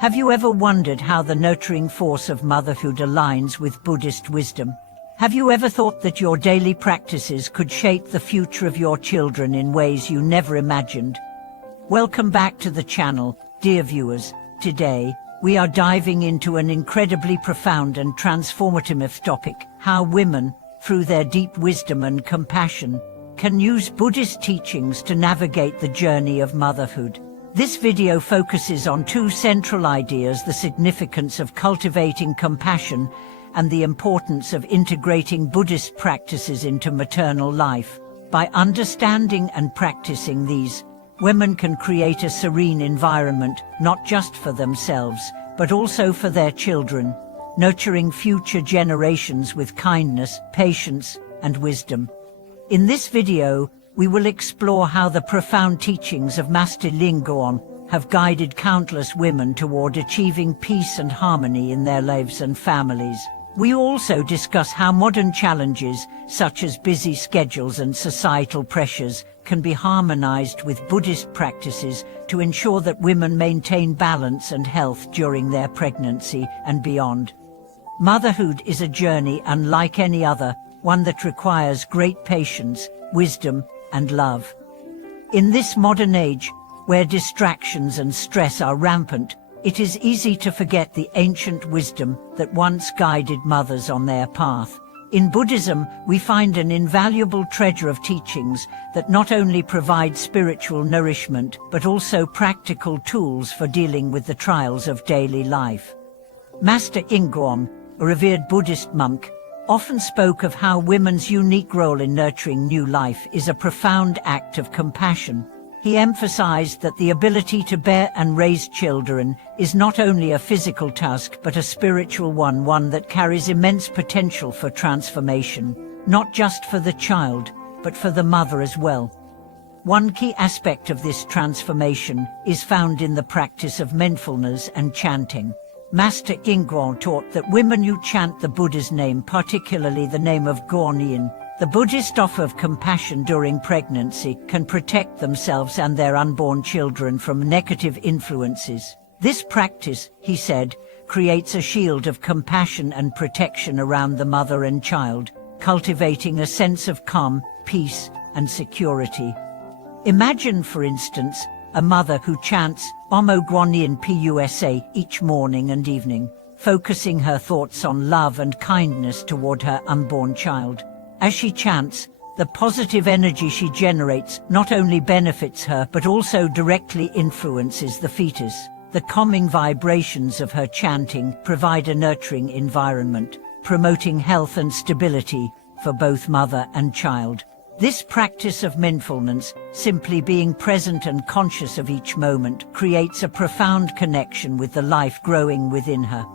Have you ever wondered how the nurturing force of motherhood aligns with Buddhist wisdom? Have you ever thought that your daily practices could shape the future of your children in ways you never imagined? Welcome back to the channel, dear viewers. Today, we are diving into an incredibly profound and transformative topic: how women, through their deep wisdom and compassion, can use Buddhist teachings to navigate the journey of motherhood. This video focuses on two central ideas: the significance of cultivating compassion and the importance of integrating Buddhist practices into maternal life. By understanding and practicing these, women can create a serene environment, not just for themselves, but also for their children, nurturing future generations with kindness, patience, and wisdom. In this video, we will explore how the profound teachings of Master Qigong have guided countless women toward achieving peace and harmony in their lives and families. We also discuss how modern challenges, such as busy schedules and societal pressures, can be harmonized with Buddhist practices to ensure that women maintain balance and health during their pregnancy and beyond. Motherhood is a journey unlike any other, one that requires great patience, wisdom, and love. In this modern age, where distractions and stress are rampant, it is easy to forget the ancient wisdom that once guided mothers on their path. In Buddhism, we find an invaluable treasure of teachings that not only provide spiritual nourishment, but also practical tools for dealing with the trials of daily life. Master Qigong, a revered Buddhist monk, often spoke of how women's unique role in nurturing new life is a profound act of compassion. He emphasized that the ability to bear and raise children is not only a physical task but a spiritual one that carries immense potential for transformation, not just for the child, but for the mother as well. One key aspect of this transformation is found in the practice of mindfulness and chanting. Master Qigong taught that women who chant the Buddha's name, particularly the name of Guanyin, the Buddhist offer of compassion during pregnancy, can protect themselves and their unborn children from negative influences. This practice, he said, creates a shield of compassion and protection around the mother and child, cultivating a sense of calm, peace, and security. Imagine, for instance, a mother who chants Omo Guanyin Pusa each morning and evening, focusing her thoughts on love and kindness toward her unborn child. As she chants, the positive energy she generates not only benefits her but also directly influences the fetus. The calming vibrations of her chanting provide a nurturing environment, promoting health and stability for both mother and child. This practice of mindfulness, simply being present and conscious of each moment, creates a profound connection with the life growing within her.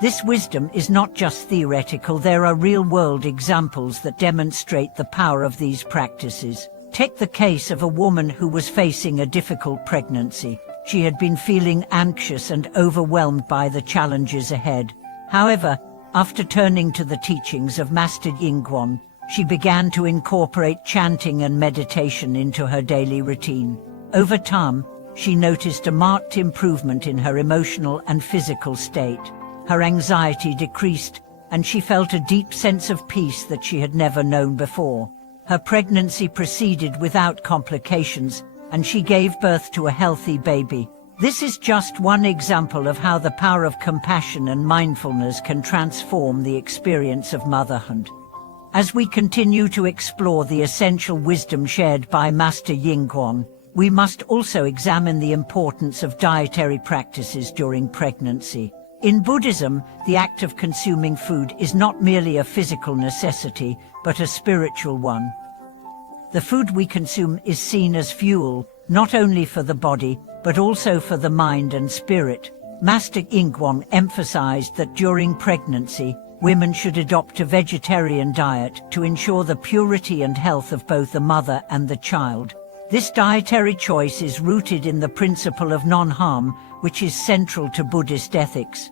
This wisdom is not just theoretical. There are real-world examples that demonstrate the power of these practices. Take the case of a woman who was facing a difficult pregnancy. She had been feeling anxious and overwhelmed by the challenges ahead. However, after turning to the teachings of Master Qigong, she began to incorporate chanting and meditation into her daily routine. Over time, she noticed a marked improvement in her emotional and physical state. Her anxiety decreased, and she felt a deep sense of peace that she had never known before. Her pregnancy proceeded without complications, and she gave birth to a healthy baby. This is just one example of how the power of compassion and mindfulness can transform the experience of motherhood. As we continue to explore the essential wisdom shared by Master Qigong, we must also examine the importance of dietary practices during pregnancy. In Buddhism, the act of consuming food is not merely a physical necessity, but a spiritual one. The food we consume is seen as fuel, not only for the body, but also for the mind and spirit. Master Qigong emphasized that during pregnancy, women should adopt a vegetarian diet to ensure the purity and health of both the mother and the child. This dietary choice is rooted in the principle of non-harm, which is central to Buddhist ethics.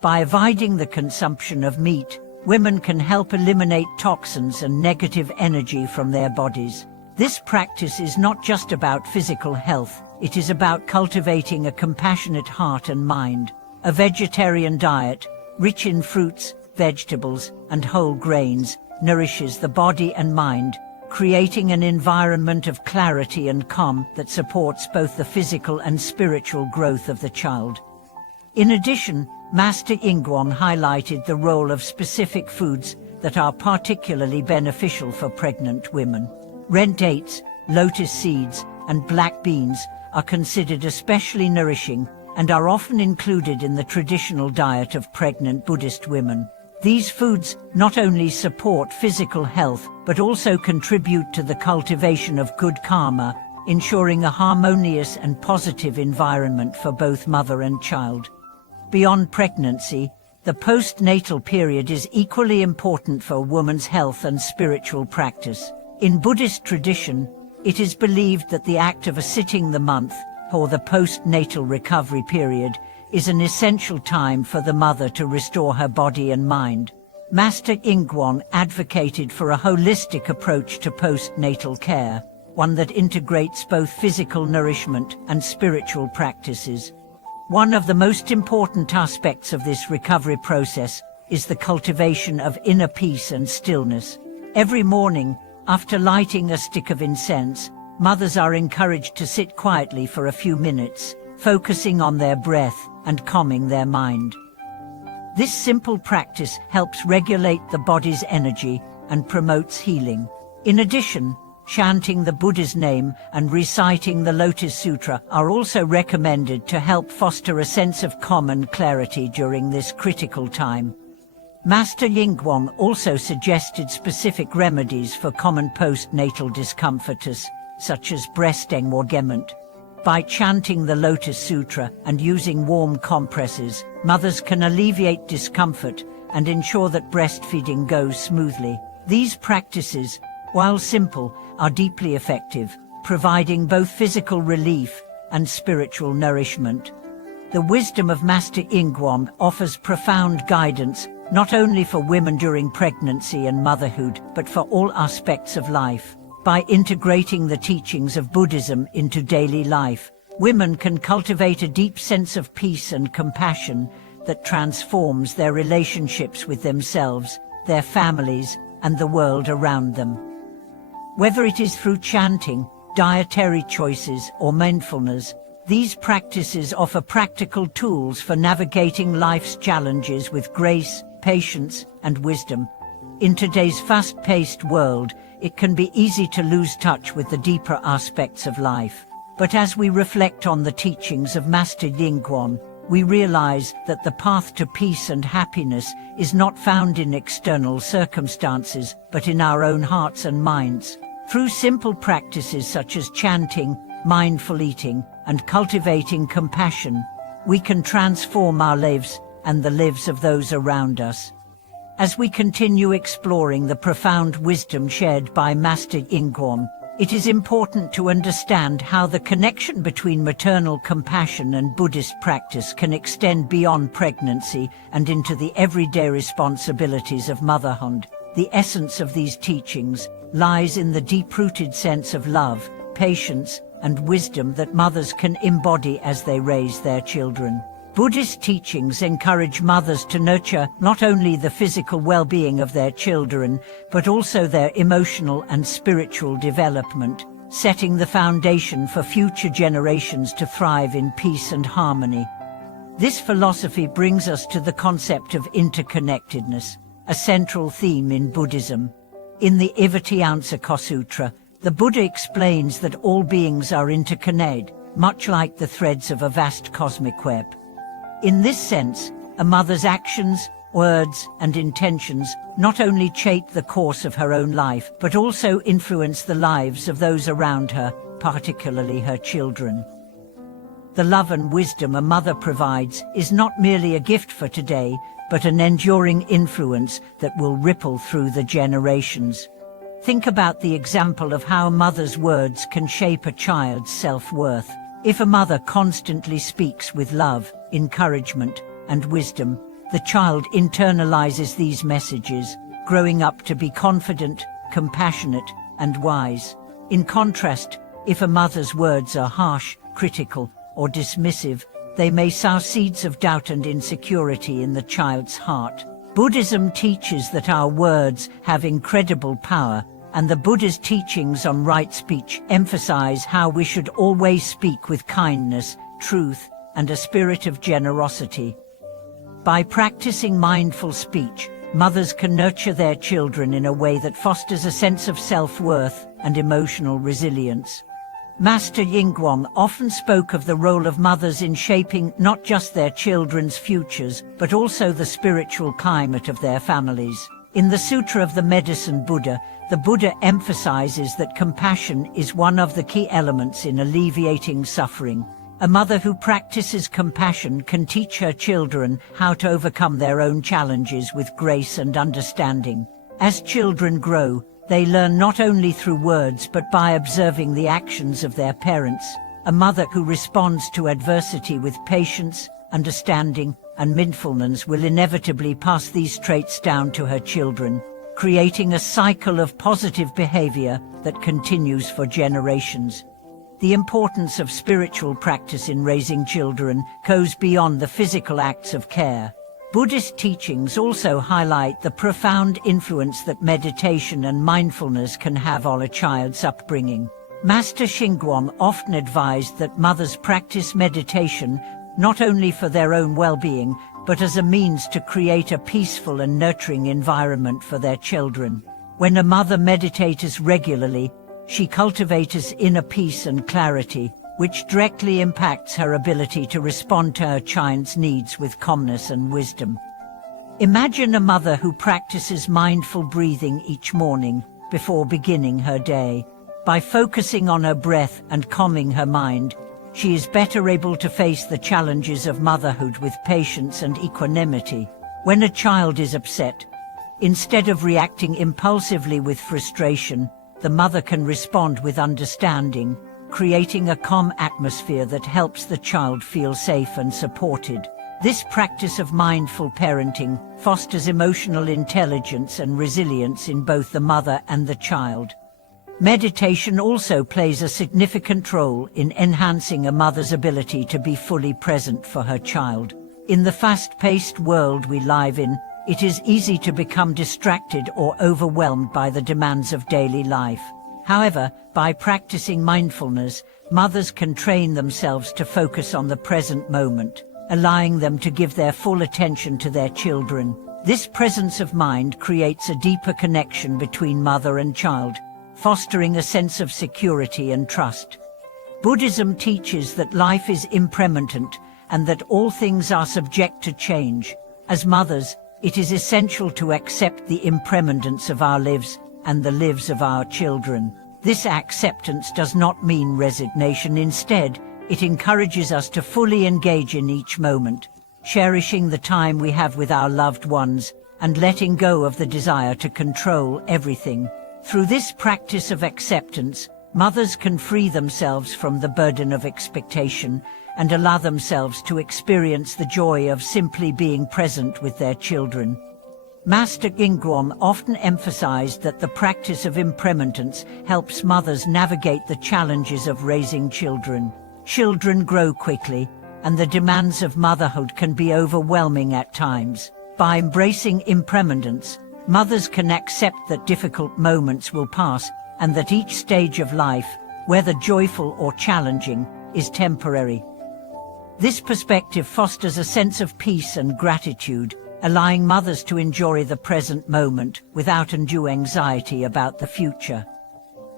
By avoiding the consumption of meat, women can help eliminate toxins and negative energy from their bodies. This practice is not just about physical health, it is about cultivating a compassionate heart and mind. A vegetarian diet, rich in fruits, vegetables, and whole grains, nourishes the body and mind, creating an environment of clarity and calm that supports both the physical and spiritual growth of the child. In addition, Master Ingguan highlighted the role of specific foods that are particularly beneficial for pregnant women. Red dates, lotus seeds, and black beans are considered especially nourishing and are often included in the traditional diet of pregnant Buddhist women. These foods not only support physical health but also contribute to the cultivation of good karma, ensuring a harmonious and positive environment for both mother and child. Beyond pregnancy, the postnatal period is equally important for a woman's health and spiritual practice. In Buddhist tradition, it is believed that the act of asitting the month, or the postnatal recovery period, is an essential time for the mother to restore her body and mind. Master Ingguan advocated for a holistic approach to postnatal care, one that integrates both physical nourishment and spiritual practices. One of the most important aspects of this recovery process is the cultivation of inner peace and stillness. Every morning, after lighting a stick of incense, mothers are encouraged to sit quietly for a few minutes, focusing on their breath and calming their mind. This simple practice helps regulate the body's energy and promotes healing. In addition, chanting the Buddha's name and reciting the Lotus Sutra are also recommended to help foster a sense of calm and clarity during this critical time. Master Ingguan also suggested specific remedies for common postnatal discomforts, such as breast engorgement. By chanting the Lotus Sutra and using warm compresses, mothers can alleviate discomfort and ensure that breastfeeding goes smoothly. These practices, while simple, are deeply effective, providing both physical relief and spiritual nourishment. The wisdom of Master Ingguan offers profound guidance not only for women during pregnancy and motherhood, but for all aspects of life. By integrating the teachings of Buddhism into daily life, women can cultivate a deep sense of peace and compassion that transforms their relationships with themselves, their families, and the world around them. Whether it is through chanting, dietary choices, or mindfulness, these practices offer practical tools for navigating life's challenges with grace, patience, and wisdom. In today's fast-paced world, it can be easy to lose touch with the deeper aspects of life. But as we reflect on the teachings of Master Ingguan, we realize that the path to peace and happiness is not found in external circumstances, but in our own hearts and minds. Through simple practices such as chanting, mindful eating, and cultivating compassion, we can transform our lives and the lives of those around us. As we continue exploring the profound wisdom shared by Master Ingguan, it is important to understand how the connection between maternal compassion and Buddhist practice can extend beyond pregnancy and into the everyday responsibilities of motherhood. The essence of these teachings lies in the deep-rooted sense of love, patience, and wisdom that mothers can embody as they raise their children. Buddhist teachings encourage mothers to nurture not only the physical well-being of their children, but also their emotional and spiritual development, setting the foundation for future generations to thrive in peace and harmony. This philosophy brings us to the concept of interconnectedness, a central theme in Buddhism. In the Ivattyansaka Sutra, the Buddha explains that all beings are interconnected, much like the threads of a vast cosmic web. In this sense, a mother's actions, words, and intentions not only shape the course of her own life, but also influence the lives of those around her, particularly her children. The love and wisdom a mother provides is not merely a gift for today, but an enduring influence that will ripple through the generations. Think about the example of how a mother's words can shape a child's self-worth. If a mother constantly speaks with love, encouragement, and wisdom, the child internalizes these messages, growing up to be confident, compassionate, and wise. In contrast, if a mother's words are harsh, critical or dismissive, they may sow seeds of doubt and insecurity in the child's heart. Buddhism teaches that our words have incredible power, and the Buddha's teachings on right speech emphasize how we should always speak with kindness, truth, and a spirit of generosity. By practicing mindful speech, mothers can nurture their children in a way that fosters a sense of self-worth and emotional resilience. Master Qigong often spoke of the role of mothers in shaping not just their children's futures, but also the spiritual climate of their families. In the Sutra of the Medicine Buddha, the Buddha emphasizes that compassion is one of the key elements in alleviating suffering. A mother who practices compassion can teach her children how to overcome their own challenges with grace and understanding. As children grow, they learn not only through words but by observing the actions of their parents. A mother who responds to adversity with patience, understanding, and mindfulness will inevitably pass these traits down to her children, creating a cycle of positive behavior that continues for generations. The importance of spiritual practice in raising children goes beyond the physical acts of care. Buddhist teachings also highlight the profound influence that meditation and mindfulness can have on a child's upbringing. Master Qigong often advised that mothers practice meditation not only for their own well-being, but as a means to create a peaceful and nurturing environment for their children. When a mother meditates regularly, she cultivates inner peace and clarity, which directly impacts her ability to respond to her child's needs with calmness and wisdom. Imagine a mother who practices mindful breathing each morning before beginning her day. By focusing on her breath and calming her mind, she is better able to face the challenges of motherhood with patience and equanimity. When a child is upset, instead of reacting impulsively with frustration, the mother can respond with understanding, creating a calm atmosphere that helps the child feel safe and supported. This practice of mindful parenting fosters emotional intelligence and resilience in both the mother and the child. Meditation also plays a significant role in enhancing a mother's ability to be fully present for her child. In the fast-paced world we live in, it is easy to become distracted or overwhelmed by the demands of daily life. However, by practicing mindfulness, mothers can train themselves to focus on the present moment, allowing them to give their full attention to their children. This presence of mind creates a deeper connection between mother and child, fostering a sense of security and trust. Buddhism teaches that life is impermanent and that all things are subject to change. As mothers, it is essential to accept the impermanence of our lives and the lives of our children. This acceptance does not mean resignation. Instead, it encourages us to fully engage in each moment, cherishing the time we have with our loved ones and letting go of the desire to control everything. Through this practice of acceptance, mothers can free themselves from the burden of expectation and allow themselves to experience the joy of simply being present with their children. Master Qigong often emphasized that the practice of impermanence helps mothers navigate the challenges of raising children. Children grow quickly, and the demands of motherhood can be overwhelming at times. By embracing impermanence, mothers can accept that difficult moments will pass and that each stage of life, whether joyful or challenging, is temporary. This perspective fosters a sense of peace and gratitude, allowing mothers to enjoy the present moment without undue anxiety about the future.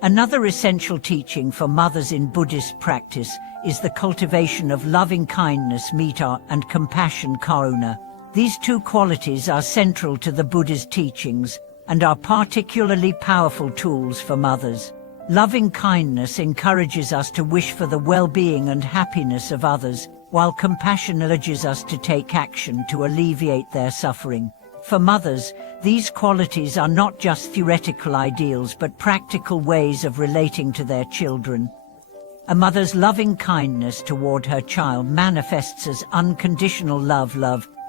Another essential teaching for mothers in Buddhist practice is the cultivation of loving kindness, metta, and compassion, karuna. These two qualities are central to the Buddha's teachings and are particularly powerful tools for mothers. Loving kindness encourages us to wish for the well-being and happiness of others, while compassion urges us to take action to alleviate their suffering. For mothers, these qualities are not just theoretical ideals but practical ways of relating to their children. A mother's loving kindness toward her child manifests as unconditional love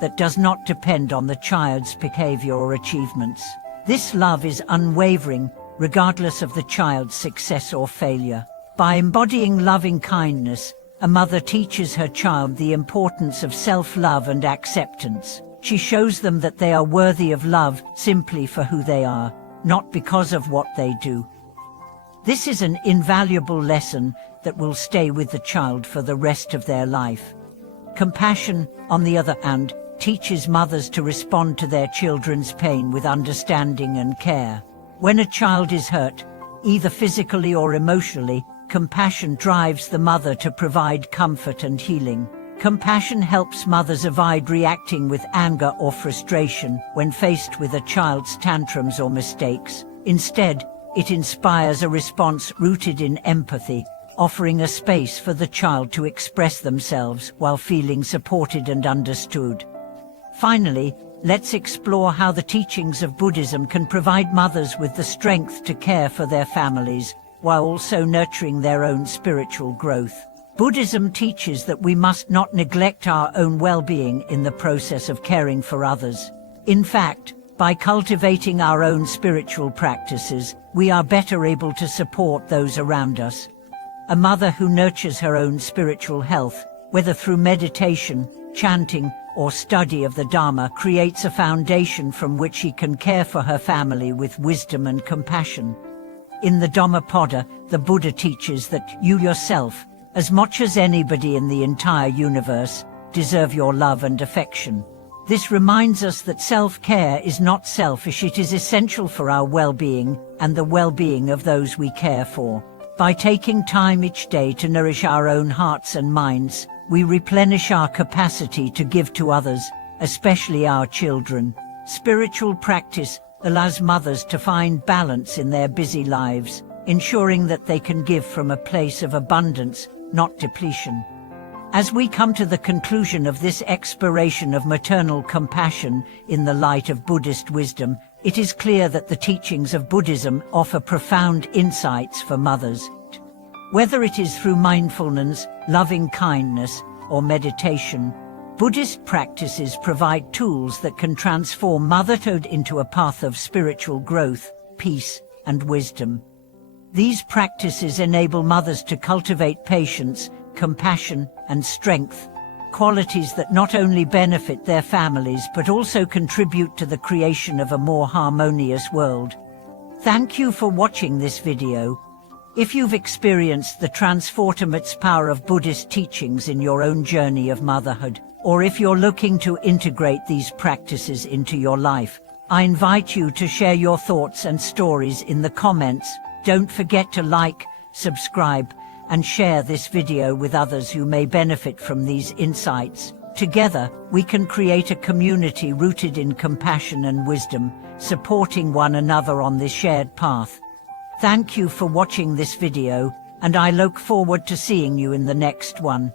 that does not depend on the child's behavior or achievements. This love is unwavering, regardless of the child's success or failure. By embodying loving kindness, A mother teaches her child the importance of self-love and acceptance. She shows them that they are worthy of love simply for who they are, not because of what they do. This is an invaluable lesson that will stay with the child for the rest of their life. Compassion, on the other hand, teaches mothers to respond to their children's pain with understanding and care. When a child is hurt, either physically or emotionally, compassion drives the mother to provide comfort and healing. Compassion helps mothers avoid reacting with anger or frustration when faced with a child's tantrums or mistakes. Instead, it inspires a response rooted in empathy, offering a space for the child to express themselves while feeling supported and understood. Finally, let's explore how the teachings of Buddhism can provide mothers with the strength to care for their families, while also nurturing their own spiritual growth. Buddhism teaches that we must not neglect our own well-being in the process of caring for others. In fact, by cultivating our own spiritual practices, we are better able to support those around us. A mother who nurtures her own spiritual health, whether through meditation, chanting, or study of the Dharma, creates a foundation from which she can care for her family with wisdom and compassion. In the Dhammapada, the Buddha teaches that you yourself, as much as anybody in the entire universe, deserve your love and affection. This reminds us that self-care is not selfish, it is essential for our well-being and the well-being of those we care for. By taking time each day to nourish our own hearts and minds, we replenish our capacity to give to others, especially our children. Spiritual practice allows mothers to find balance in their busy lives, ensuring that they can give from a place of abundance, not depletion. As we come to the conclusion of this exploration of maternal compassion in the light of Buddhist wisdom, it is clear that the teachings of Buddhism offer profound insights for mothers. Whether it is through mindfulness, loving kindness, or meditation, Buddhist practices provide tools that can transform motherhood into a path of spiritual growth, peace, and wisdom. These practices enable mothers to cultivate patience, compassion, and strength, qualities that not only benefit their families but also contribute to the creation of a more harmonious world. Thank you for watching this video. If you've experienced the transformative power of Buddhist teachings in your own journey of motherhood, or if you're looking to integrate these practices into your life, I invite you to share your thoughts and stories in the comments. Don't forget to like, subscribe, and share this video with others who may benefit from these insights. Together, we can create a community rooted in compassion and wisdom, supporting one another on this shared path. Thank you for watching this video, and I look forward to seeing you in the next one.